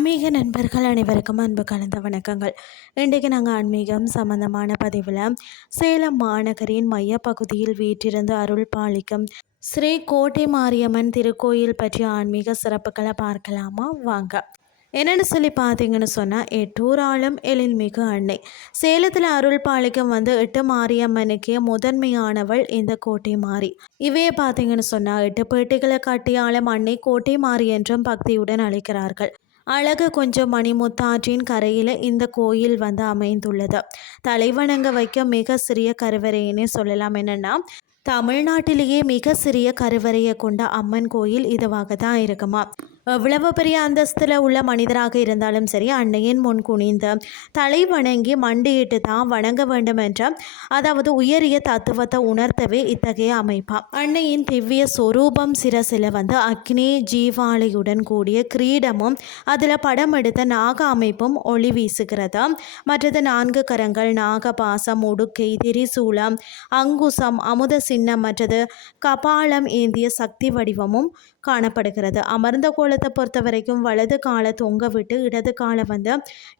ஆன்மீக நண்பர்கள் அனைவருக்கும் அன்பு கலந்த வணக்கங்கள். இன்றைக்கு நாங்கள் ஆன்மீகம் சம்பந்தமான பதிவில் சேலம் மாநகரின் மையப்பகுதியில் வீற்றிருந்து அருள் பாலிக்கும் ஸ்ரீ கோட்டை மாரியம்மன் திருக்கோயில் பற்றிய ஆன்மீக சிறப்புகளை பார்க்கலாமா வாங்க. என்னென்னு சொல்லி பார்த்தீங்கன்னு சொன்னால், எட்டூராளும் எழில்மிகு அன்னை சேலத்தில் அருள் பாலிக்கம் 8 மாரியம்மனுக்கே முதன்மையானவள் இந்த கோட்டை மாறி. இவையே பார்த்தீங்கன்னு சொன்னால் 8 பேட்டைகளை கட்டியாளும் அன்னை கோட்டை மாறி என்றும் பக்தியுடன் அழைக்கிறார்கள். அழகு கொஞ்சம் மணிமுத்தாற்றின் கரையில் இந்த கோயில் அமைந்துள்ளது. தலைவணங்க வைக்க மிக சிறிய கருவறையினே சொல்லலாம். என்னென்னா, தமிழ்நாட்டிலேயே மிக சிறிய கருவறையை கொண்ட அம்மன் கோயில் இதுவாக தான் இருக்குமா. எவ்வளவு பெரிய அந்தஸ்தில் உள்ள மனிதராக இருந்தாலும் சரி, அன்னையின் முன் குனிந்து தலை வணங்கி மண்டியிட்டு தான் வணங்க வேண்டும் என்ற அதாவது உயரிய தத்துவத்தை உணர்த்தவே இத்தகைய அமைப்பா. அன்னையின் திவ்ய சொரூபம் சிரசில் அக்னி ஜீவாலையுடன் கூடிய கிரீடமும் அதில் படம் எடுத்த நாக அமைப்பும் ஒளி வீசுகிறது. மற்றது 4 கரங்கள், நாக பாசம், உடுக்கை, திரிசூலம், அங்குசம், அமுத சின்னம், மற்றது கபாலம் ஏந்திய சக்தி வடிவமும் காணப்படுகிறது. அமர்ந்த கோலத்தை பொறுத்த வரைக்கும் வலது காலை தொங்க விட்டு இடது காலை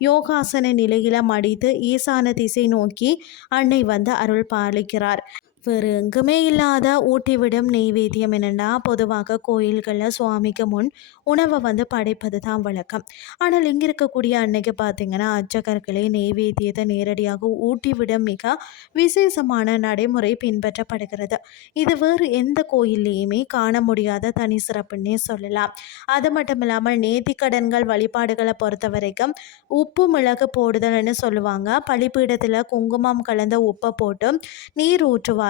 யோகாசன நிலையில மடித்து ஈசான திசை நோக்கி அன்னை அருள் பாலிக்கிறார். வேறு எங்குமே இல்லாத ஊட்டிவிடும் நெய்வேத்தியம் என்னென்னா, பொதுவாக கோயில்களில் சுவாமிக்கு முன் உணவை படைப்பது தான் வழக்கம். ஆனால் இங்கே இருக்கக்கூடிய அன்னைக்கு பார்த்திங்கன்னா, அர்ச்சகர்களே நெய்வேத்தியத்தை நேரடியாக ஊட்டிவிடும் மிக விசேஷமான நடைமுறை பின்பற்றப்படுகிறது. இது வேறு எந்த கோயில்லையுமே காண முடியாத தனி சிறப்புன்னே சொல்லலாம். அது மட்டும் இல்லாமல் நேர்த்திக்கடன்கள் வழிபாடுகளை பொறுத்த வரைக்கும் உப்பு மிளகு போடுதல்னு சொல்லுவாங்க. பலிப்பீடத்தில் குங்குமம் கலந்த உப்பை போட்டு நீர் ஊற்றுவார்.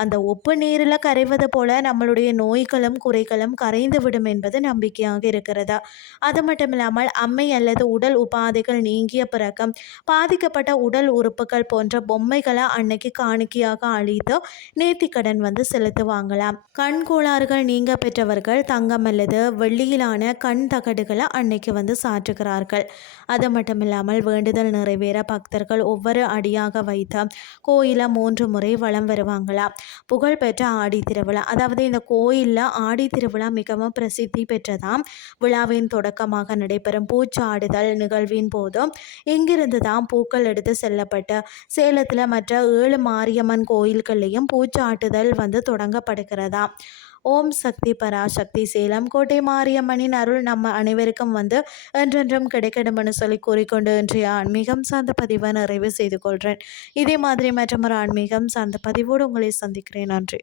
அந்த உப்பு நீரில் கரைவது போல நம்மளுடைய நோய்களும் குறைகளும் கரைந்து விடும் என்பது நம்பிக்கையாக இருக்கிறது. அது மட்டும் இல்லாமல் அம்மை அல்லது உடல் உபாதைகள் நீங்கிய பிறகு பாதிக்கப்பட்ட உடல் உறுப்புகள் போன்ற பொம்மைகளை அன்னைக்கு காணிக்கையாக அளித்து நேர்த்திக்கடன் செலுத்துவாங்களாம். கண் கோளாறுகள் நீங்க பெற்றவர்கள் தங்கம் அல்லது வெள்ளியிலான கண் தகடுகளை அன்னைக்கு சாற்றுகிறார்கள். அது மட்டும் இல்லாமல் வேண்டுதல் நிறைவேற பக்தர்கள் ஒவ்வொரு அடியாக வைத்து கோயில 3 முறை வலம் வருவாங்களாம். புகழ்பெற்ற ஆடி திருவிழா, அதாவது இந்த கோயிலில் ஆடி திருவிழா மிகவும் பிரசித்தி பெற்றதாம். விழாவின் தொடக்கமாக நடைபெறும் பூச்சாடுதல் நிகழ்வின் போதும் இங்கிருந்து தான் பூக்கள் எடுத்து செல்லப்பட்டு சேலத்தில் மற்ற 7 மாரியம்மன் கோயில்கள்லையும் பூச்சாட்டுதல் தொடங்கப்படுகிறதாம். ஓம் சக்தி பராசக்தி. சேலம் கோட்டை மாரியம்மனின் அருள் நம்ம அனைவருக்கும் என்றென்றும் கிடைக்கணும்னு சொல்லி கூறிக்கொண்டு இன்றைய ஆன்மீகம் சார்ந்த பதிவை நிறைவு செய்து கொள்கிறேன். இதே மாதிரி மற்றும் ஒரு ஆன்மீகம் சார்ந்த பதிவோடு உங்களை சந்திக்கிறேன். நன்றி.